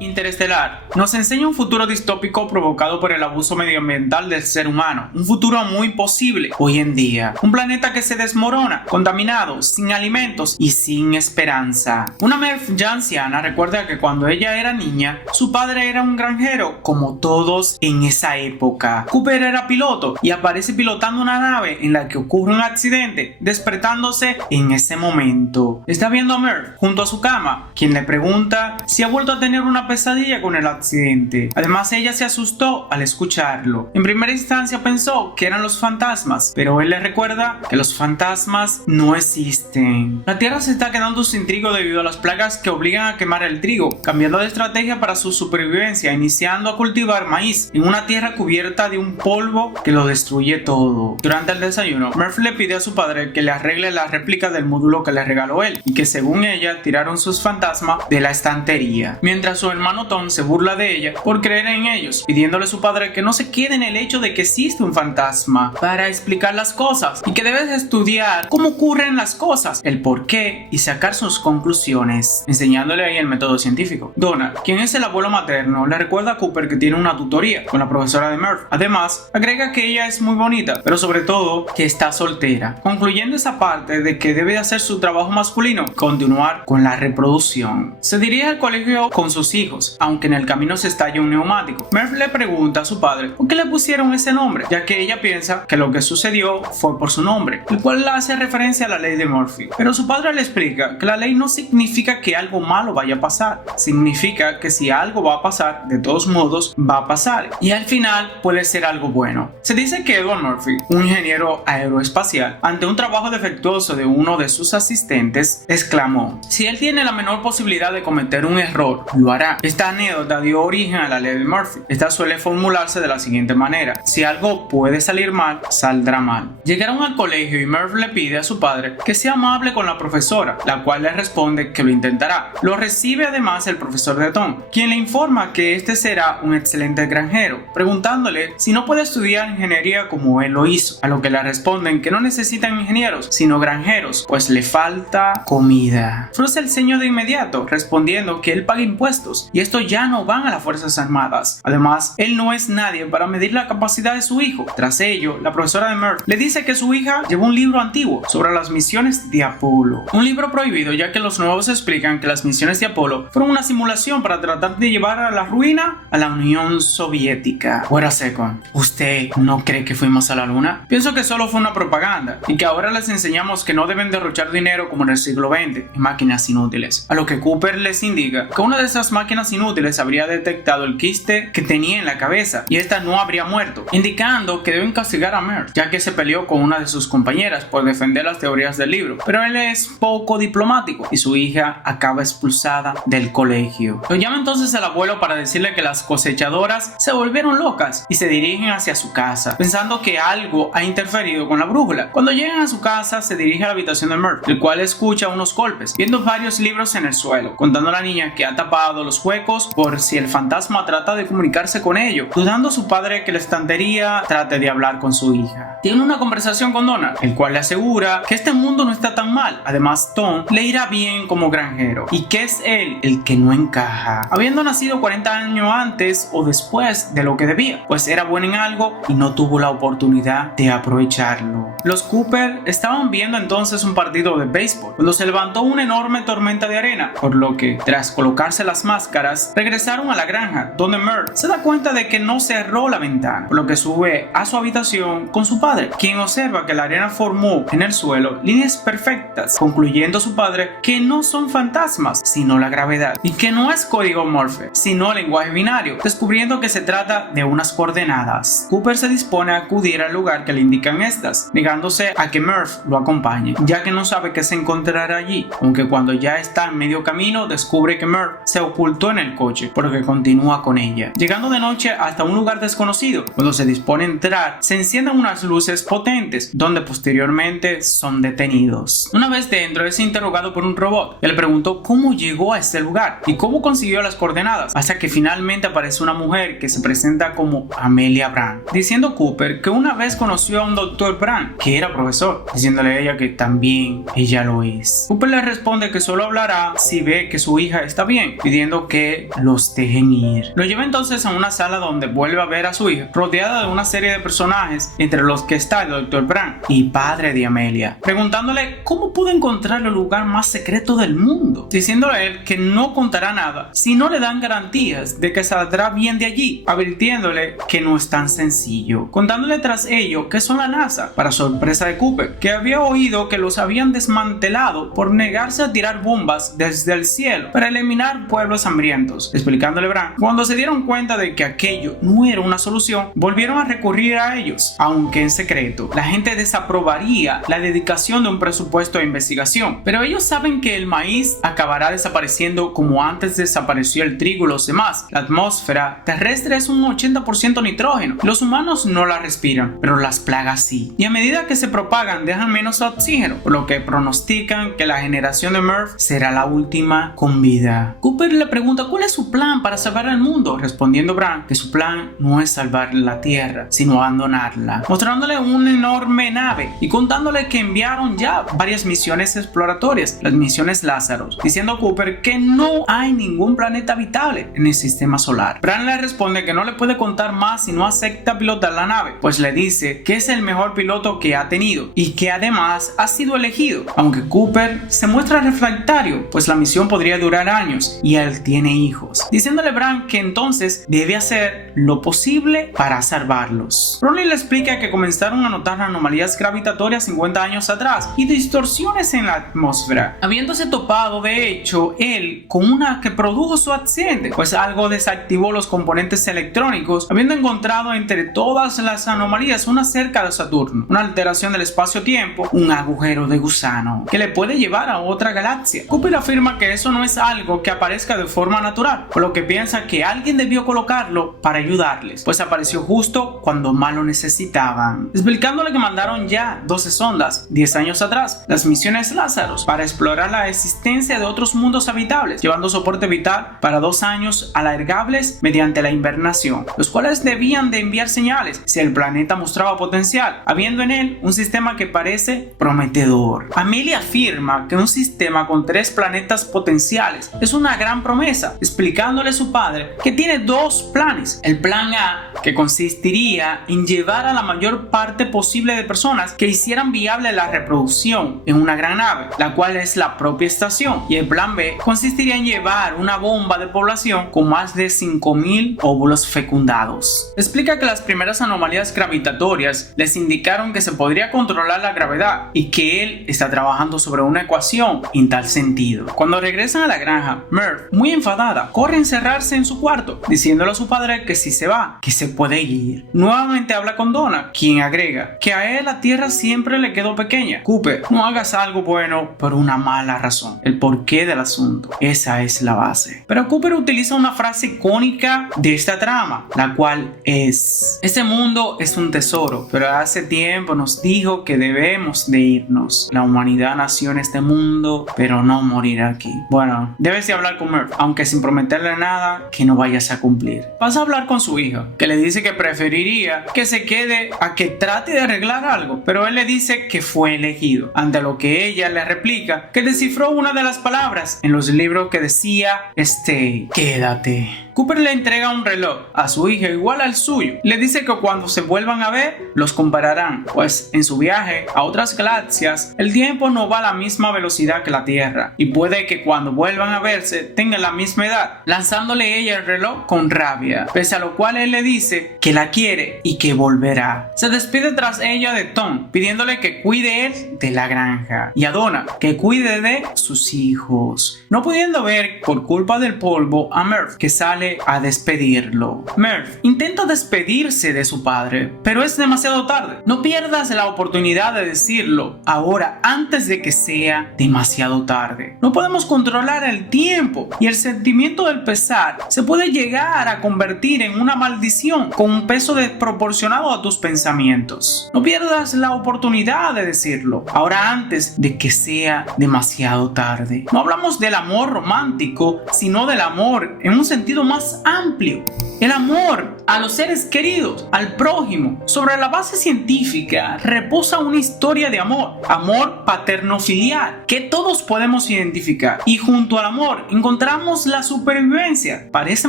Interestelar nos enseña un futuro distópico provocado por el abuso medioambiental del ser humano, un futuro muy posible hoy en día, un planeta que se desmorona, contaminado, sin alimentos y sin esperanza. Una Merv ya anciana recuerda que cuando ella era niña, su padre era un granjero, como todos en esa época. Cooper era piloto y aparece pilotando una nave en la que ocurre un accidente, despertándose en ese momento. Está viendo a Merv junto a su cama, quien le pregunta si ha vuelto a tener una pesadilla con el accidente. Además, ella se asustó al escucharlo. En primera instancia pensó que eran los fantasmas, pero él le recuerda que los fantasmas no existen. La Tierra se está quedando sin trigo debido a las plagas que obligan a quemar el trigo, cambiando de estrategia para su supervivencia, iniciando a cultivar maíz en una tierra cubierta de un polvo que lo destruye todo. Durante el desayuno, Merv le pide a su padre que le arregle la réplica del módulo que le regaló él y que según ella tiraron sus fantasmas de la estantería, mientras su hermano Tom se burla de ella por creer en ellos, pidiéndole a su padre que no se quede en el hecho de que existe un fantasma para explicar las cosas y que debes estudiar cómo ocurren las cosas, el por qué y sacar sus conclusiones, enseñándole ahí el método científico. Donna, quien es el abuelo materno, le recuerda a Cooper que tiene una tutoría con la profesora de Merv. Además, agrega que ella es muy bonita, pero sobre todo que está soltera, concluyendo esa parte de que debe hacer su trabajo masculino, continuar con la reproducción. Se dirige al colegio con sus hijos, aunque en el camino se estalla un neumático. Merv le pregunta a su padre por qué le pusieron ese nombre, ya que ella piensa que lo que sucedió fue por su nombre, el cual hace referencia a la ley de Murphy. Pero su padre le explica que la ley no significa que algo malo vaya a pasar, significa que si algo va a pasar, de todos modos va a pasar, y al final puede ser algo bueno. Se dice que Edward Murphy, un ingeniero aeroespacial, ante un trabajo defectuoso de uno de sus asistentes, exclamó: si él tiene la menor posibilidad de cometer un error, lo hará. Esta anécdota dio origen a la ley de Murphy. Esta suele formularse de la siguiente manera: si algo puede salir mal, saldrá mal. Llegaron al colegio y Merv le pide a su padre que sea amable con la profesora, la cual le responde que lo intentará. Lo recibe además el profesor de Tom, quien le informa que este será un excelente granjero, preguntándole si no puede estudiar ingeniería como él lo hizo, a lo que le responden que no necesitan ingenieros, sino granjeros, pues le falta comida. Frunce el ceño de inmediato, respondiendo que él paga impuestos y estos ya no van a las Fuerzas Armadas. Además, él no es nadie para medir la capacidad de su hijo. Tras ello, la profesora de Merv le dice que su hija llevó un libro antiguo sobre las misiones de Apolo. Un libro prohibido, ya que los nuevos explican que las misiones de Apolo fueron una simulación para tratar de llevar a la ruina a la Unión Soviética. Wait a second, ¿usted no cree que fuimos a la luna? Pienso que solo fue una propaganda y que ahora les enseñamos que no deben derrochar dinero como en el siglo XX en máquinas inútiles. A lo que Cooper les indica que una de esas máquinas inútiles habría detectado el quiste que tenía en la cabeza y esta no habría muerto, indicando que deben castigar a Merv, ya que se peleó con una de sus compañeras por defender las teorías del libro, pero él es poco diplomático y su hija acaba expulsada del colegio. Lo llama entonces el abuelo para decirle que las cosechadoras se volvieron locas y se dirigen hacia su casa, pensando que algo ha interferido con la brújula. Cuando llegan a su casa, se dirige a la habitación de Merv, el cual escucha unos golpes, viendo varios libros en el suelo, contando a la niña que ha tapado los huecos por si el fantasma trata de comunicarse con ello, dudando su padre que la estantería trate de hablar con su hija. Tiene una conversación con Donna, el cual le asegura que este mundo no está tan mal. Además, Tom le irá bien como granjero y que es él el que no encaja, habiendo nacido 40 años antes o después de lo que debía, pues era bueno en algo y no tuvo la oportunidad de aprovecharlo. Los Cooper estaban viendo entonces un partido de béisbol cuando se levantó una enorme tormenta de arena, por lo que tras colocarse las máscaras regresaron a la granja, donde Merv se da cuenta de que no cerró la ventana, por lo que sube a su habitación con su padre, quien observa que la arena formó en el suelo líneas perfectas, concluyendo su padre que no son fantasmas sino la gravedad, y que no es código Morse sino lenguaje binario, descubriendo que se trata de unas coordenadas. Cooper se dispone a acudir al lugar que le indican estas, negándose a que Merv lo acompañe, ya que no sabe qué se encontrará allí, aunque cuando ya está en medio camino descubre que Merv se ocultó en el coche, por lo que continúa con ella. Llegando de noche hasta un lugar desconocido, cuando se dispone a entrar, se encienden unas luces potentes, donde posteriormente son detenidos. Una vez dentro, es interrogado por un robot, que le preguntó cómo llegó a ese lugar y cómo consiguió las coordenadas, hasta que finalmente aparece una mujer que se presenta como Amelia Brand, diciendo Cooper que una vez conoció a un Dr. Brand, que era profesor, diciéndole a ella que también ella lo es. Cooper le responde que solo hablará si ve que su hija está bien, pidiendo pidiendo que los dejen ir. Lo lleva entonces a una sala donde vuelve a ver a su hija, rodeada de una serie de personajes, entre los que está el Dr. Bran y padre de Amelia, preguntándole cómo pudo encontrar el lugar más secreto del mundo, diciéndole a él que no contará nada si no le dan garantías de que saldrá bien de allí, advirtiéndole que no es tan sencillo, contándole tras ello que son la NASA, para sorpresa de Cooper, que había oído que los habían desmantelado por negarse a tirar bombas desde el cielo para eliminar pueblos hambrientos, explicándole Bran. Cuando se dieron cuenta de que aquello no era una solución, volvieron a recurrir a ellos, aunque en secreto. La gente desaprobaría la dedicación de un presupuesto de investigación, pero ellos saben que el maíz acabará desapareciendo como antes desapareció el trigo y los demás. La atmósfera terrestre es un 80% nitrógeno. Los humanos no la respiran, pero las plagas sí. Y a medida que se propagan, dejan menos oxígeno, por lo que pronostican que la generación de Murph será la última con vida. Cooper le pregunta cuál es su plan para salvar al mundo, respondiendo Bran que su plan no es salvar la Tierra, sino abandonarla, mostrándole una enorme nave y contándole que enviaron ya varias misiones exploratorias, las misiones Lázaro, diciendo a Cooper que no hay ningún planeta habitable en el sistema solar. Bran le responde que no le puede contar más si no acepta pilotar la nave, pues le dice que es el mejor piloto que ha tenido y que además ha sido elegido, aunque Cooper se muestra refractario, pues la misión podría durar años y él tiene hijos, diciéndole Bran que entonces debe hacer lo posible para salvarlos. Ronnie le explica que comenzaron a notar anomalías gravitatorias 50 años atrás y distorsiones en la atmósfera, habiéndose topado de hecho él con una que produjo su accidente, pues algo desactivó los componentes electrónicos, habiendo encontrado entre todas las anomalías una cerca de Saturno, una alteración del espacio-tiempo, un agujero de gusano que le puede llevar a otra galaxia. Cooper afirma que eso no es algo que aparezca de forma natural, por lo que piensa que alguien debió colocarlo para ayudarles, pues apareció justo cuando más lo necesitaban, explicándole que mandaron ya 12 sondas 10 años atrás, las misiones Lázaro, para explorar la existencia de otros mundos habitables, llevando soporte vital para 2 años alargables mediante la invernación, los cuales debían de enviar señales si el planeta mostraba potencial, habiendo en él un sistema que parece prometedor. Amelia afirma que un sistema con 3 planetas potenciales es una gran promesa, explicándole a su padre que tiene 2 planes. El plan A, que consistiría en llevar a la mayor parte posible de personas que hicieran viable la reproducción en una gran nave, la cual es la propia estación, y el plan B consistiría en llevar una bomba de población con más de 5.000 óvulos fecundados. Explica que las primeras anomalías gravitatorias les indicaron que se podría controlar la gravedad y que él está trabajando sobre una ecuación en tal sentido. Cuando regresan a la granja, Murph, muy enfadada, corre a encerrarse en su cuarto, diciéndole a su padre que si se va, que se puede ir. Nuevamente habla con Donna, quien agrega que a él la Tierra siempre le quedó pequeña. Cooper, no hagas algo bueno por una mala razón. El porqué del asunto. Esa es la base. Pero Cooper utiliza una frase icónica de esta trama, la cual es: ese mundo es un tesoro, pero hace tiempo nos dijo que debemos de irnos. La humanidad nació en este mundo, pero no morirá aquí. Bueno, debes de hablar con Murph, aunque sin prometerle nada que no vayas a cumplir. Vas a hablar con su hija, que le dice que preferiría que se quede a que trate de arreglar algo, pero él le dice que fue elegido, ante lo que ella le replica que descifró una de las palabras en los libros que decía stay, quédate. Cooper le entrega un reloj a su hija igual al suyo. Le dice que cuando se vuelvan a ver, los compararán, pues en su viaje a otras galaxias, el tiempo no va a la misma velocidad que la Tierra, y puede que cuando vuelvan a verse tengan la misma edad, lanzándole ella el reloj con rabia, pese a lo cual él le dice que la quiere y que volverá. Se despide tras ella de Tom, pidiéndole que cuide él de la granja, y a Donna que cuide de sus hijos, no pudiendo ver por culpa del polvo a Murph, que sale a despedirlo. Murph intenta despedirse de su padre, pero es demasiado tarde. No pierdas la oportunidad de decirlo ahora antes de que sea demasiado tarde. No podemos controlar el tiempo y el sentimiento del pesar se puede llegar a convertir en una maldición con un peso desproporcionado a tus pensamientos. No pierdas la oportunidad de decirlo ahora antes de que sea demasiado tarde. No hablamos del amor romántico, sino del amor en un sentido más amplio. El amor a los seres queridos, al prójimo. Sobre la base científica reposa una historia de amor paterno-filial, que todos podemos identificar. Y junto al amor encontramos la supervivencia. Parece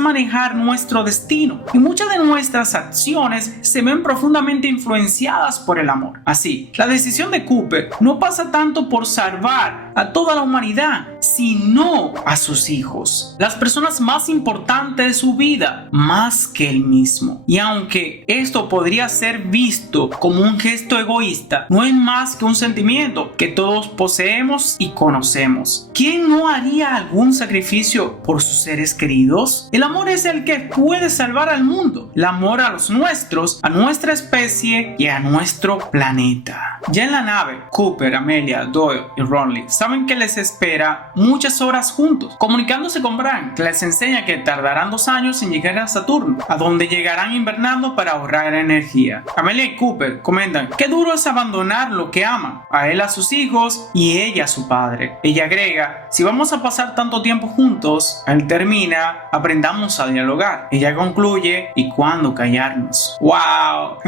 manejar nuestro destino y muchas de nuestras acciones se ven profundamente influenciadas por el amor. Así, la decisión de Cooper no pasa tanto por salvar a toda la humanidad, sino a sus hijos, las personas más importantes de su vida, más que él mismo. Y aunque esto podría ser visto como un gesto egoísta, no es más que un sentimiento que todos poseemos y conocemos. ¿Quién no haría algún sacrificio por sus seres queridos? El amor es el que puede salvar al mundo, el amor a los nuestros, a nuestra especie y a nuestro planeta. Ya en la nave, Cooper, Amelia, Doyle y Ronley saben que les espera muchas horas juntos, comunicándose con Bran, que les enseña que tardarán 2 años en llegar a Saturno, a donde llegarán invernando para ahorrar energía. Amelia y Cooper comentan que duro es abandonar lo que aman, a él a sus hijos y ella a su padre. Ella agrega, si vamos a pasar tanto tiempo juntos, él termina, aprendamos a dialogar. Ella concluye, ¿y cuándo callarnos? ¡Wow!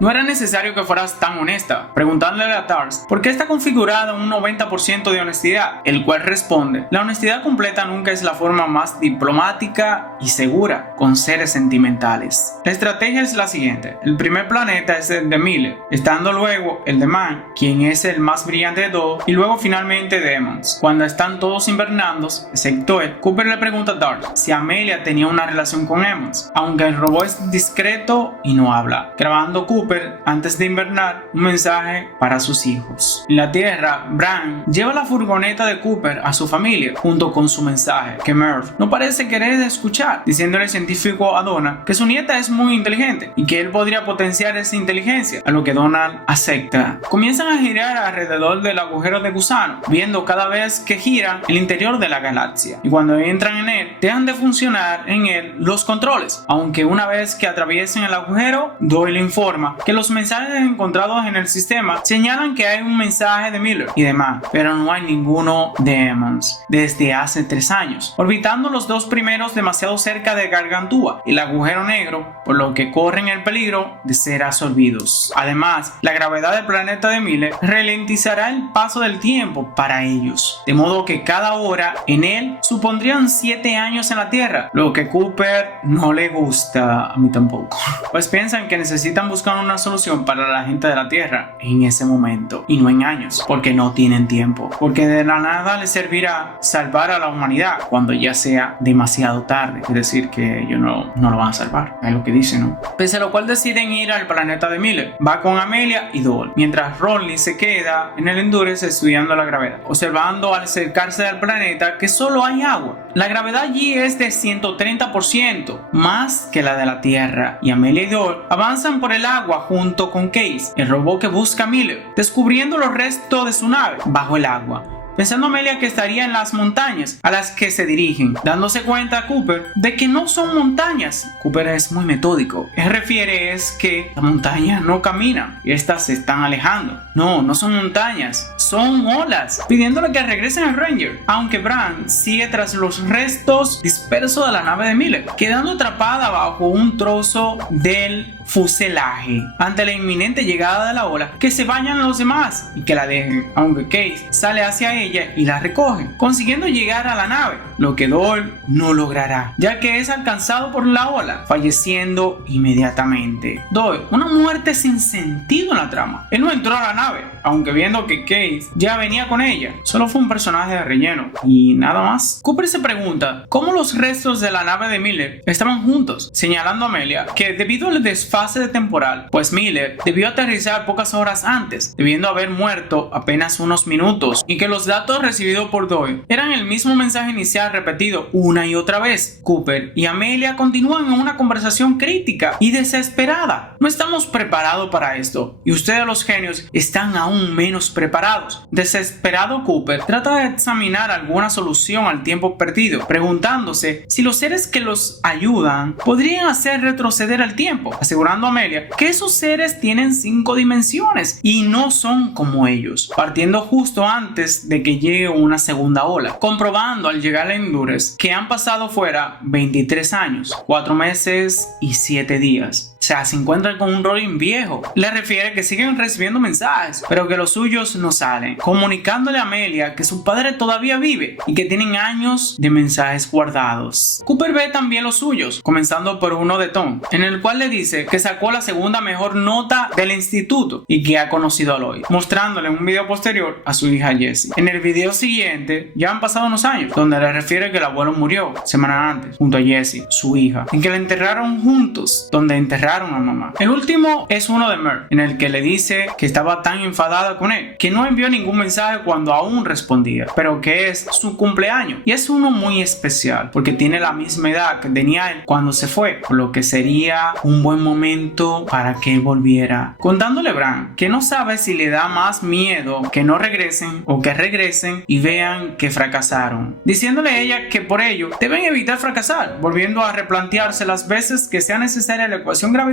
No era necesario que fueras tan honesta, preguntándole a Tars por qué está configurada un 90% de honestidad, el cual responde, la honestidad completa nunca es la forma más diplomática y segura con seres sentimentales. La estrategia es la siguiente, el primer planeta es el de Miller, estando luego el de Man, quien es el más brillante de todos, y luego finalmente de Emmons. Cuando están todos invernando, excepto él, Cooper le pregunta a Tars si Amelia tenía una relación con Emmons, aunque el robot es discreto y no habla, grabando Cooper antes de invernar un mensaje para sus hijos. En la Tierra, Bran lleva la furgoneta de Cooper a su familia junto con su mensaje, que Murph no parece querer escuchar, diciéndole al científico a Donna que su nieta es muy inteligente y que él podría potenciar esa inteligencia, a lo que Donald acepta. Comienzan a girar alrededor del agujero de gusano, viendo cada vez que giran el interior de la galaxia, y cuando entran en él, dejan de funcionar en él los controles, aunque una vez que atraviesen el agujero, Doyle informa que los mensajes encontrados en el sistema señalan que hay un mensaje de Miller y de Mann, pero no hay ninguno de Emmons desde hace 3 años, orbitando los 2 primeros demasiado cerca de Gargantúa, el agujero negro, por lo que corren el peligro de ser absorbidos. Además, la gravedad del planeta de Miller ralentizará el paso del tiempo para ellos, de modo que cada hora en él supondrían 7 años en la Tierra, lo que Cooper no le gusta, a mí tampoco, pues piensan que necesitan buscar una solución para la gente de la Tierra en ese momento y no en años, porque no tienen tiempo, porque de la nada les servirá salvar a la humanidad cuando ya sea demasiado tarde, es decir que ellos no lo van a salvar, es lo que dicen, ¿no? Pese a lo cual deciden ir al planeta de Miller, va con Amelia y Doyle, mientras Ronley se queda en el Endurance estudiando la gravedad, observando al acercarse al planeta que solo hay agua. La gravedad allí es de 130% más que la de la Tierra, y Amelia y Doyle avanzan por el agua junto con Case, el robot que busca a Miller, descubriendo los restos de su nave bajo el agua, pensando Amelia que estaría en las montañas a las que se dirigen, dándose cuenta a Cooper de que no son montañas. Cooper es muy metódico. Él refiere es que las montañas no caminan y estas se están alejando. No son montañas, son olas, pidiéndole que regresen al Ranger, aunque Bran sigue tras los restos dispersos de la nave de Miller, quedando atrapada bajo un trozo del fuselaje ante la inminente llegada de la ola, que se bañan los demás y que la dejen, aunque Case sale hacia ella y la recoge, consiguiendo llegar a la nave, lo que Doyle no logrará, ya que es alcanzado por la ola, falleciendo inmediatamente. Doyle, una muerte sin sentido en la trama. Él no entró a la nave, aunque viendo que Case ya venía con ella, solo fue un personaje de relleno y nada más. Cooper se pregunta cómo los restos de la nave de Miller estaban juntos, señalando a Amelia que debido al desfase de temporal, pues Miller debió aterrizar pocas horas antes, debiendo haber muerto apenas unos minutos, y que los datos recibidos por Doyle eran el mismo mensaje inicial repetido una y otra vez. Cooper y Amelia continúan en una conversación crítica y desesperada. No estamos preparados para esto, y ustedes los genios están aún menos preparados. Desesperado, Cooper trata de examinar alguna solución al tiempo perdido, preguntándose si los seres que los ayudan podrían hacer retroceder el tiempo, asegurando a Amelia que esos seres tienen 5 dimensiones y no son como ellos, partiendo justo antes de que llegue una segunda ola, comprobando al llegar a Honduras que han pasado fuera 23 años, 4 meses y 7 días. O sea, se encuentran con un Rolling viejo. Le refiere que siguen recibiendo mensajes, pero que los suyos no salen, comunicándole a Amelia que su padre todavía vive y que tienen años de mensajes guardados. Cooper ve también los suyos, comenzando por uno de Tom, en el cual le dice que sacó la segunda mejor nota del instituto y que ha conocido a Lloyd, mostrándole un video posterior a su hija Jessie. En el video siguiente, ya han pasado unos años, donde le refiere que el abuelo murió semana antes, junto a Jessie, su hija, en que la enterraron juntos, donde enterraron a mamá. El último es uno de Murph, en el que le dice que estaba tan enfadada con él, que no envió ningún mensaje cuando aún respondía, pero que es su cumpleaños, y es uno muy especial, porque tiene la misma edad que tenía él cuando se fue, por lo que sería un buen momento para que él volviera. Contándole a Bran que no sabe si le da más miedo que no regresen o que regresen y vean que fracasaron, diciéndole a ella que por ello deben evitar fracasar, volviendo a replantearse las veces que sea necesaria la ecuación gravitacional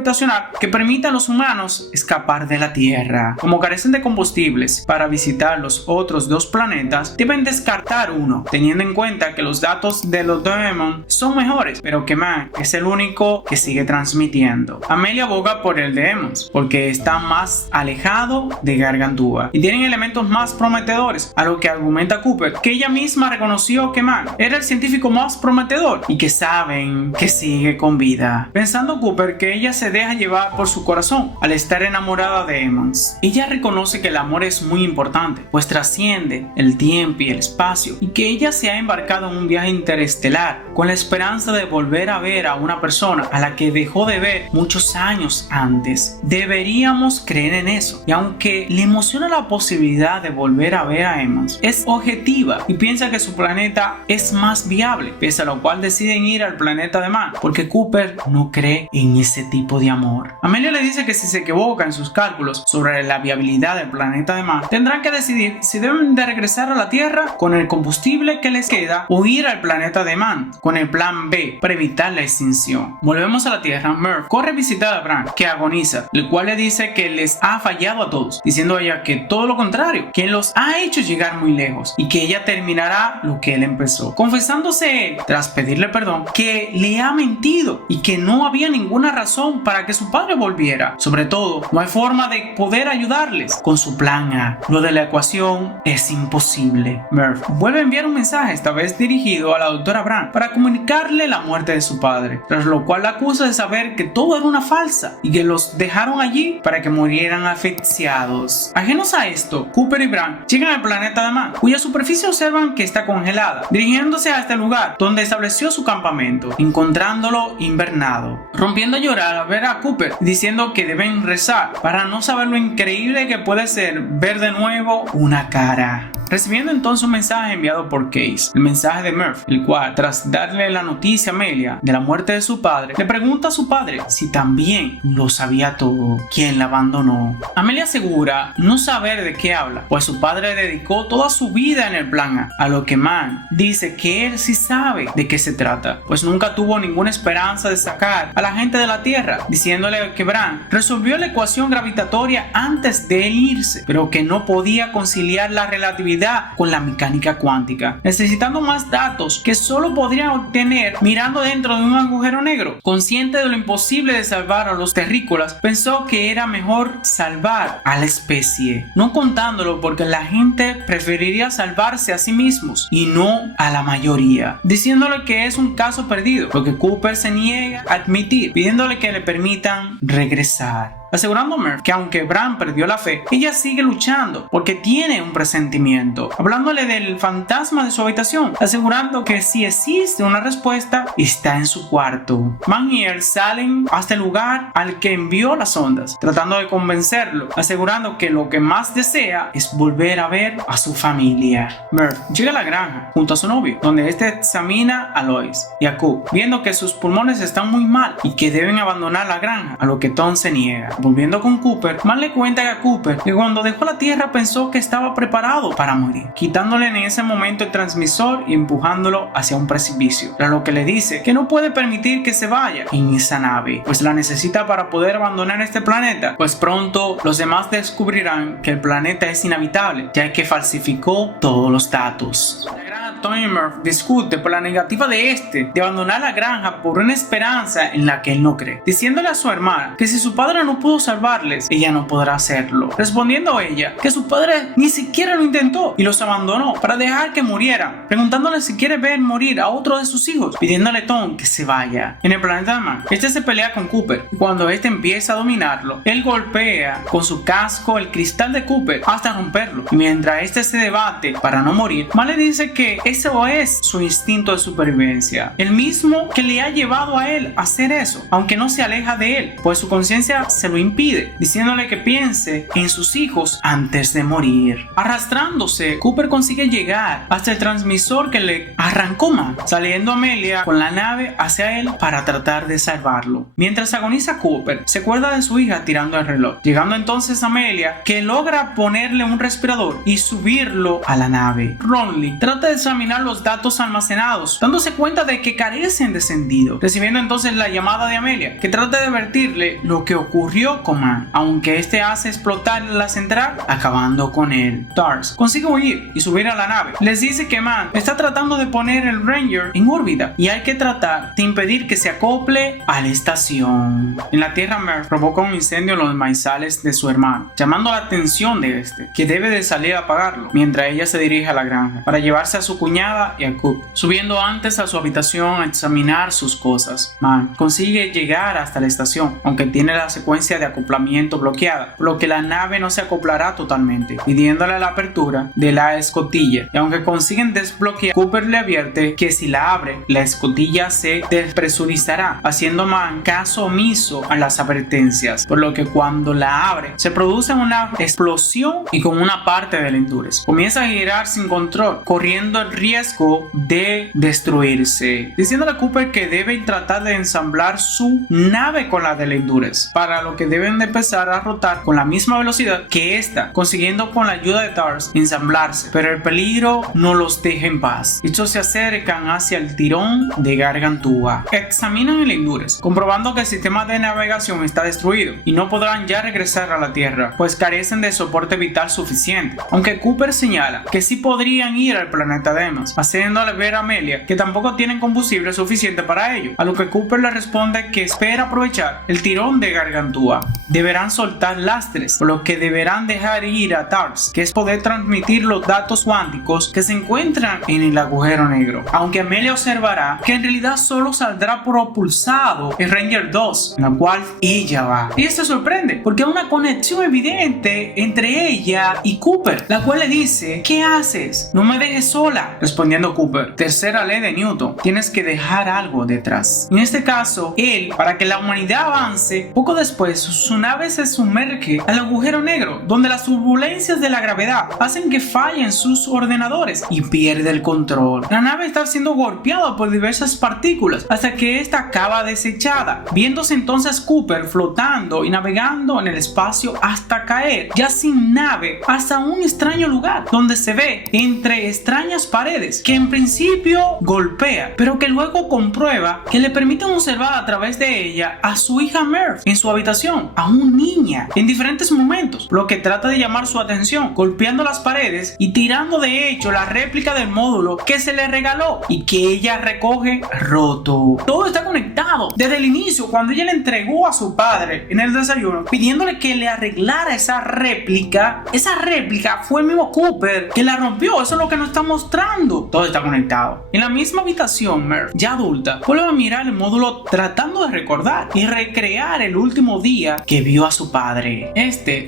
que permita a los humanos escapar de la Tierra. Como carecen de combustibles para visitar los otros dos planetas, deben descartar uno, teniendo en cuenta que los datos de los Daemon son mejores, pero que Man es el único que sigue transmitiendo. Amelia aboga por el Daemons porque está más alejado de Gargantúa y tienen elementos más prometedores, a lo que argumenta Cooper que ella misma reconoció que Man era el científico más prometedor y que saben que sigue con vida. Pensando Cooper que ella se deja llevar por su corazón al estar enamorada de Emmons. Ella reconoce que el amor es muy importante, pues trasciende el tiempo y el espacio, y que ella se ha embarcado en un viaje interestelar con la esperanza de volver a ver a una persona a la que dejó de ver muchos años antes. Deberíamos creer en eso, y aunque le emociona la posibilidad de volver a ver a Emmons, es objetiva y piensa que su planeta es más viable, pese a lo cual deciden ir al planeta de Man, porque Cooper no cree en ese tipo de amor. Amelia le dice que si se equivoca en sus cálculos sobre la viabilidad del planeta de Man, tendrán que decidir si deben de regresar a la Tierra con el combustible que les queda o ir al planeta de Man con el plan B para evitar la extinción. Volvemos a la Tierra. Murph corre a visitar a Bran, que agoniza, el cual le dice que les ha fallado a todos, diciendo a ella que todo lo contrario, que los ha hecho llegar muy lejos y que ella terminará lo que él empezó, confesándose él, tras pedirle perdón, que le ha mentido y que no había ninguna razón para que su padre volviera. Sobre todo, no hay forma de poder ayudarles con su plan A. Lo de la ecuación es imposible. Murph vuelve a enviar un mensaje, esta vez dirigido a la doctora Bran, para comunicarle la muerte de su padre, tras lo cual la acusa de saber que todo era una falsa y que los dejaron allí para que murieran asfixiados. Ajenos a esto, Cooper y Bran llegan al planeta de Man, cuya superficie observan que está congelada, dirigiéndose a este lugar donde estableció su campamento, encontrándolo invernado, rompiendo a llorar al ver a Cooper, diciendo que deben rezar para no saber lo increíble que puede ser ver de nuevo una cara. Recibiendo entonces un mensaje enviado por Case, el mensaje de Murph, el cual, tras darle la noticia a Amelia de la muerte de su padre, le pregunta a su padre si también lo sabía todo, quien la abandonó. Amelia asegura no saber de qué habla, pues su padre dedicó toda su vida en el plan A, a lo que Man dice que él sí sabe de qué se trata, pues nunca tuvo ninguna esperanza de sacar a la gente de la Tierra, diciéndole que Bran resolvió la ecuación gravitatoria antes de él irse, pero que no podía conciliar la relatividad con la mecánica cuántica, necesitando más datos que solo podrían obtener mirando dentro de un agujero negro. Consciente de lo imposible de salvar a los terrícolas, pensó que era mejor salvar a la especie, no contándolo porque la gente preferiría salvarse a sí mismos y no a la mayoría, diciéndole que es un caso perdido, lo que Cooper se niega a admitir, pidiéndole que le permitan regresar, asegurando a Murph que aunque Bran perdió la fe, ella sigue luchando porque tiene un presentimiento, hablándole del fantasma de su habitación, asegurando que si existe una respuesta, está en su cuarto. Man y él salen hasta el lugar al que envió las ondas, tratando de convencerlo, asegurando que lo que más desea es volver a ver a su familia. Murph llega a la granja junto a su novio, donde este examina a Lois y a Coop, viendo que sus pulmones están muy mal y que deben abandonar la granja, a lo que Tom se niega, Volviendo con Cooper, Mal le cuenta a Cooper que cuando dejó la Tierra pensó que estaba preparado para morir, quitándole en ese momento el transmisor y empujándolo hacia un precipicio, a lo que le dice que no puede permitir que se vaya en esa nave, pues la necesita para poder abandonar este planeta, pues pronto los demás descubrirán que el planeta es inhabitable, ya que falsificó todos los datos. La granja Tony Murphy discute por la negativa de abandonar la granja por una esperanza en la que él no cree, diciéndole a su hermana que si su padre no pudo salvarles, ella no podrá hacerlo, respondiendo a ella que su padre ni siquiera lo intentó y los abandonó para dejar que murieran, preguntándole si quiere ver morir a otro de sus hijos, pidiéndole a Tom que se vaya. En el planeta de Man, se pelea con Cooper y cuando empieza a dominarlo, él golpea con su casco el cristal de Cooper hasta romperlo, y mientras se debate para no morir, Mal le dice que eso es su instinto de supervivencia, el mismo que le ha llevado a él a hacer eso, aunque no se aleja de él, pues su conciencia se lo impide, diciéndole que piense en sus hijos antes de morir. Arrastrándose, Cooper consigue llegar hasta el transmisor que le arrancó Man, saliendo Amelia con la nave hacia él para tratar de salvarlo. Mientras agoniza Cooper, se acuerda de su hija tirando el reloj, llegando entonces Amelia, que logra ponerle un respirador y subirlo a la nave. Ronley trata de examinar los datos almacenados, dándose cuenta de que carecen de sentido, recibiendo entonces la llamada de Amelia, que trata de advertirle lo que ocurrió con Man, aunque hace explotar la central, acabando con él. TARS consigue huir y subir a la nave. Les dice que Man está tratando de poner el Ranger en órbita y hay que tratar de impedir que se acople a la estación. En la Tierra, Murph provoca un incendio en los maizales de su hermano, llamando la atención de que debe de salir a apagarlo, mientras ella se dirige a la granja para llevarse a su cuñada y a Coop, subiendo antes a su habitación a examinar sus cosas. Man consigue llegar hasta la estación, aunque tiene la secuencia de acoplamiento bloqueada, por lo que la nave no se acoplará totalmente, pidiéndole la apertura de la escotilla, y aunque consiguen desbloquear, Cooper le advierte que si la abre, la escotilla se despresurizará, haciendo Man caso omiso a las advertencias, por lo que cuando la abre, se produce una explosión y con una parte del Endurance comienza a girar sin control, corriendo el riesgo de destruirse, diciéndole a Cooper que deben tratar de ensamblar su nave con la del Endurance, para lo que deben de empezar a rotar con la misma velocidad que esta, consiguiendo con la ayuda de TARS ensamblarse, pero el peligro no los deja en paz. Estos se acercan hacia el tirón de Gargantúa, examinan el Endurance, comprobando que el sistema de navegación está destruido y no podrán ya regresar a la Tierra, pues carecen de soporte vital suficiente, aunque Cooper señala que sí podrían ir al planeta Deimos, haciéndole ver a Amelia que tampoco tienen combustible suficiente para ello, a lo que Cooper le responde que espera aprovechar el tirón de Gargantúa. Deberán soltar lastres, por lo que deberán dejar ir a TARS, que es poder transmitir los datos cuánticos que se encuentran en el agujero negro, aunque Amelia observará que en realidad solo saldrá propulsado el Ranger 2, en la cual ella va. Y se sorprende porque hay una conexión evidente entre ella y Cooper, la cual le dice: ¿qué haces? No me dejes sola. Respondiendo Cooper: tercera ley de Newton, tienes que dejar algo detrás. En este caso, él, para que la humanidad avance, poco después su nave se sumerge al agujero negro, donde las turbulencias de la gravedad hacen que fallen sus ordenadores y pierde el control. La nave está siendo golpeada por diversas partículas hasta que esta acaba desechada, viéndose entonces Cooper flotando y navegando en el espacio hasta caer, ya sin nave, hasta un extraño lugar donde se ve entre extrañas paredes que en principio golpea, pero que luego comprueba que le permiten observar a través de ella a su hija Murph en su habitación, a una niña, en diferentes momentos, lo que trata de llamar su atención, golpeando las paredes y tirando de hecho la réplica del módulo que se le regaló y que ella recoge roto. Todo está conectado desde el inicio, cuando ella le entregó a su padre en el desayuno pidiéndole que le arreglara esa réplica. Esa réplica fue el mismo Cooper que la rompió. Eso es lo que nos está mostrando. Todo está conectado. En la misma habitación, Murph, ya adulta, vuelve a mirar el módulo tratando de recordar y recrear el último día que vio a su padre.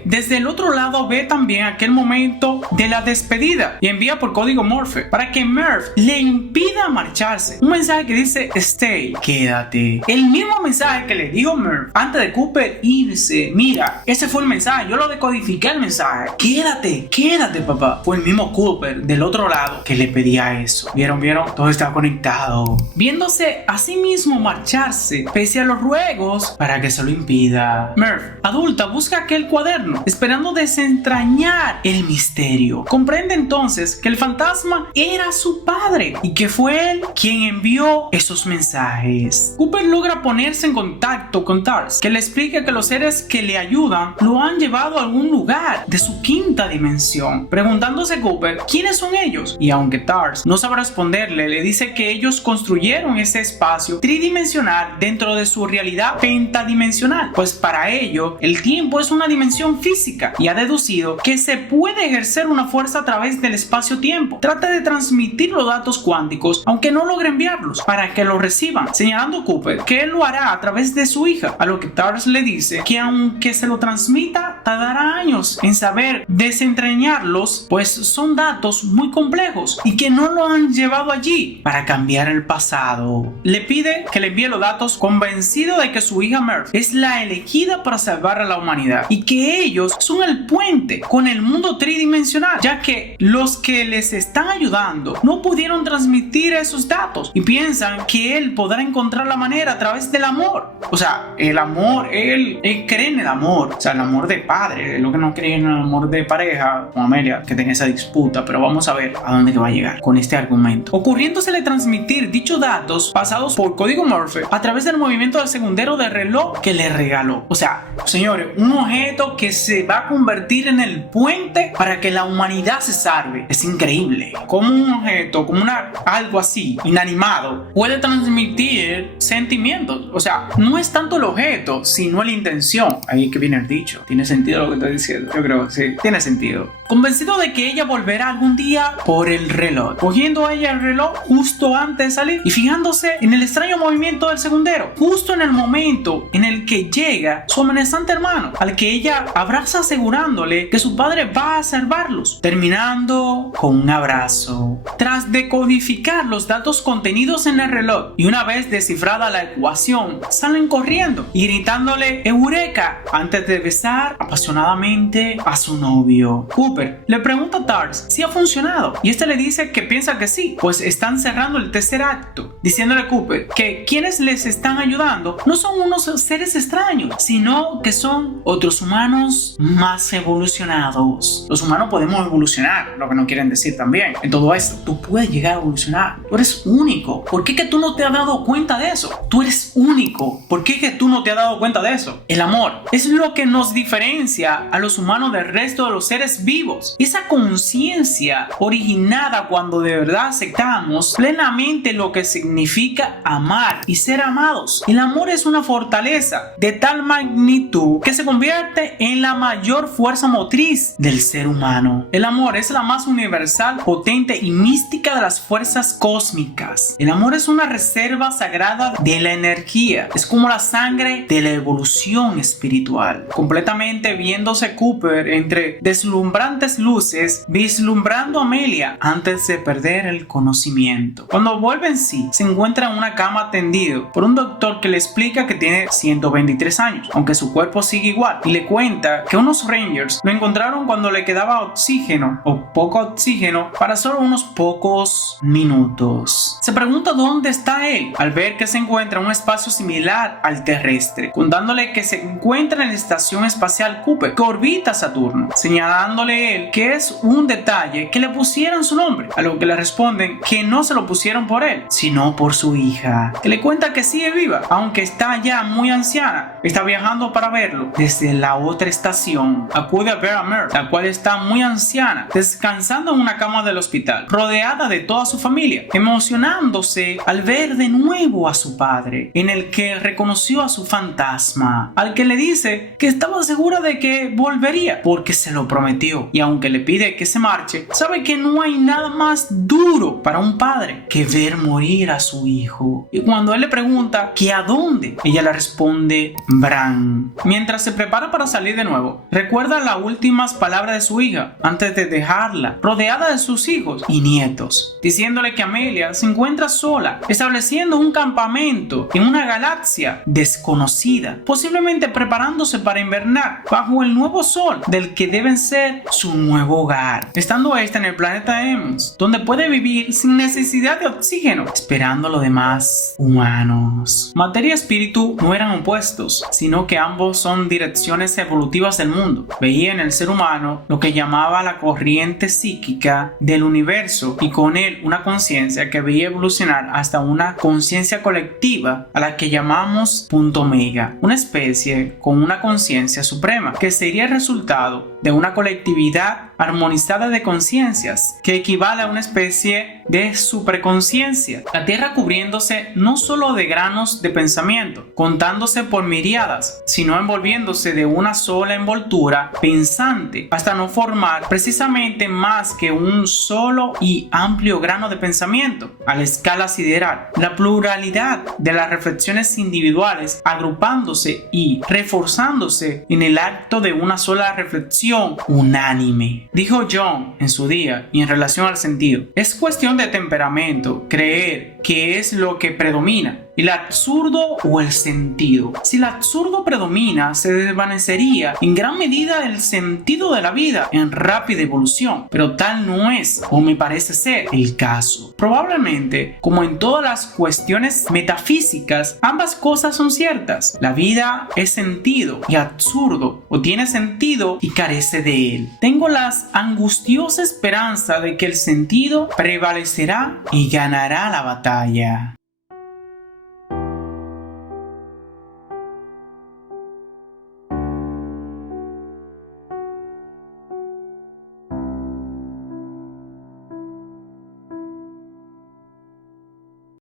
Desde el otro lado, ve también aquel momento de la despedida y envía por código Morse para que Murph le impida marcharse. Un mensaje que dice: stay, quédate. El mismo mensaje que le dijo Murph antes de Cooper irse. Mira, ese fue el mensaje. Yo lo decodifiqué el mensaje. Quédate, quédate, papá. Fue el mismo Cooper del otro lado que que le pedía eso. ¿Vieron? Todo está conectado. Viéndose a sí mismo marcharse, pese a los ruegos para que se lo impida. Murph, adulta, busca aquel cuaderno, esperando desentrañar el misterio. Comprende entonces que el fantasma era su padre y que fue él quien envió esos mensajes. Cooper logra ponerse en contacto con TARS, que le explica que los seres que le ayudan lo han llevado a algún lugar de su quinta dimensión, preguntándose Cooper quiénes son ellos, y aunque TARS no sabe responderle, le dice que ellos construyeron ese espacio tridimensional dentro de su realidad pentadimensional, pues para ello el tiempo es una dimensión física, y ha deducido que se puede ejercer una fuerza a través del espacio-tiempo. Trata de transmitir los datos cuánticos, aunque no logre enviarlos, para que los reciban, señalando Cooper que él lo hará a través de su hija, a lo que TARS le dice que aunque se lo transmita, tardará años en saber desentrañarlos, pues son datos muy complejos y que no lo han llevado allí para cambiar el pasado. Le pide que le envíe los datos, convencido de que su hija Murph es la elegida para salvar a la humanidad y que ellos son el puente con el mundo tridimensional, ya que los que les están ayudando no pudieron transmitir esos datos y piensan que él podrá encontrar la manera a través del amor. O sea, el amor, él cree en el amor, o sea, el amor de padre, lo que no cree en el amor de pareja, como Amelia, que tenía esa disputa, pero vamos a ver a dónde que va a llegar con este argumento. Ocurriéndosele transmitir dichos datos pasados por código Morse a través del movimiento del segundero del reloj que le regaló. O sea, señores, un objeto que se va a convertir en el puente para que la humanidad se salve. Es increíble. Como un objeto, como algo así, inanimado, puede transmitir sentimientos. O sea, no es tanto el objeto, sino la intención. Ahí que viene el dicho. ¿Tiene sentido lo que estoy diciendo? Yo creo que sí, tiene sentido. Convencido de que ella volverá algún día por el reloj, cogiendo a ella el reloj justo antes de salir y fijándose en el extraño movimiento del segundero, justo en el momento en el que llega su amenazante hermano, al que ella abraza asegurándole que su padre va a salvarlos, terminando con un abrazo. Tras decodificar los datos contenidos en el reloj y una vez descifrada la ecuación, salen corriendo y gritándole ¡Eureka! Antes de besar apasionadamente a su novio. Cooper le pregunta a TARS si ha funcionado y este le dice que piensa que sí, pues están cerrando el tercer acto, diciéndole a Cooper que quienes les están ayudando no son unos seres extraños, sino que son otros humanos más evolucionados. Los humanos podemos evolucionar, lo que no quieren decir también. En todo esto, tú puedes llegar a evolucionar. Tú eres único. ¿Por qué que tú no te has dado cuenta de eso? Tú eres único. ¿Por qué que tú no te has dado cuenta de eso? El amor es lo que nos diferencia a los humanos del resto de los seres vivos. Esa conciencia originada cuando de verdad aceptamos plenamente lo que significa amar y ser amados. El amor es una fortaleza de tal magnitud que se convierte en la mayor fuerza motriz del ser humano. El amor es la más universal, potente y mística de las fuerzas cósmicas. El amor es una reserva sagrada de la energía. Es como la sangre de la evolución espiritual. Completamente viéndose Cooper entre deslumbrantes luces, vislumbrando a Amelia antes de perder el conocimiento. Cuando vuelve en sí, se encuentra en una cama atendido por un doctor que le explica que tiene 123 años, aunque su cuerpo sigue igual, y le cuenta que unos Rangers lo encontraron cuando le quedaba oxígeno o poco oxígeno para solo unos pocos minutos. Se pregunta dónde está él al ver que se encuentra en un espacio similar al terrestre, contándole que se encuentra en la estación espacial Cooper que orbita Saturno, señalándole él que es un detalle que le pusieran su nombre, a lo que le responden que no se lo pusieron por él, sino por su hija, que le cuenta que sigue viva, aunque está ya muy anciana. Está viajando para verlo desde la otra estación. Acude a ver a Murph, la cual está muy anciana, descansando en una cama del hospital, rodeada de toda su familia, emocionándose al ver de nuevo a su padre, en el que reconoció a su fantasma, al que le dice que estaba segura de que volvería porque se lo prometió, y aunque le pide que se marche, sabe que no hay nada más duro para un padre que ver morir a su hijo. Y cuando él le pregunta que a dónde, ella le responde Bran. Mientras se prepara para salir de nuevo, recuerda las últimas palabras de su hija antes de dejarla, rodeada de sus hijos y nietos, diciéndole que Amelia se encuentra sola, estableciendo un campamento en una galaxia desconocida, posiblemente preparándose para invernar bajo el nuevo sol del que deben ser su nuevo hogar. Estando esta en el planeta M, conocemos, donde puede vivir sin necesidad de oxígeno, esperando a los demás humanos. Materia y espíritu no eran opuestos, sino que ambos son direcciones evolutivas del mundo. Veía en el ser humano lo que llamaba la corriente psíquica del universo y con él una conciencia que veía evolucionar hasta una conciencia colectiva a la que llamamos punto omega, una especie con una conciencia suprema que sería el resultado de una colectividad armonizada de conciencias que equivale a una especie de superconciencia. La Tierra cubriéndose no solo de granos de pensamiento, contándose por miriadas, sino envolviéndose de una sola envoltura pensante hasta no formar precisamente más que un solo y amplio grano de pensamiento a la escala sideral. La pluralidad de las reflexiones individuales agrupándose y reforzándose en el acto de una sola reflexión unánime. Dijo Jung en su día y en relación al sentido: es cuestión de temperamento creer que es lo que predomina, el absurdo o el sentido. Si el absurdo predomina, se desvanecería en gran medida el sentido de la vida en rápida evolución, pero tal no es, o me parece ser, el caso. Probablemente, como en todas las cuestiones metafísicas, ambas cosas son ciertas. La vida es sentido y absurdo, o tiene sentido y carece de él. Tengo la angustiosa esperanza de que el sentido prevalecerá y ganará la batalla.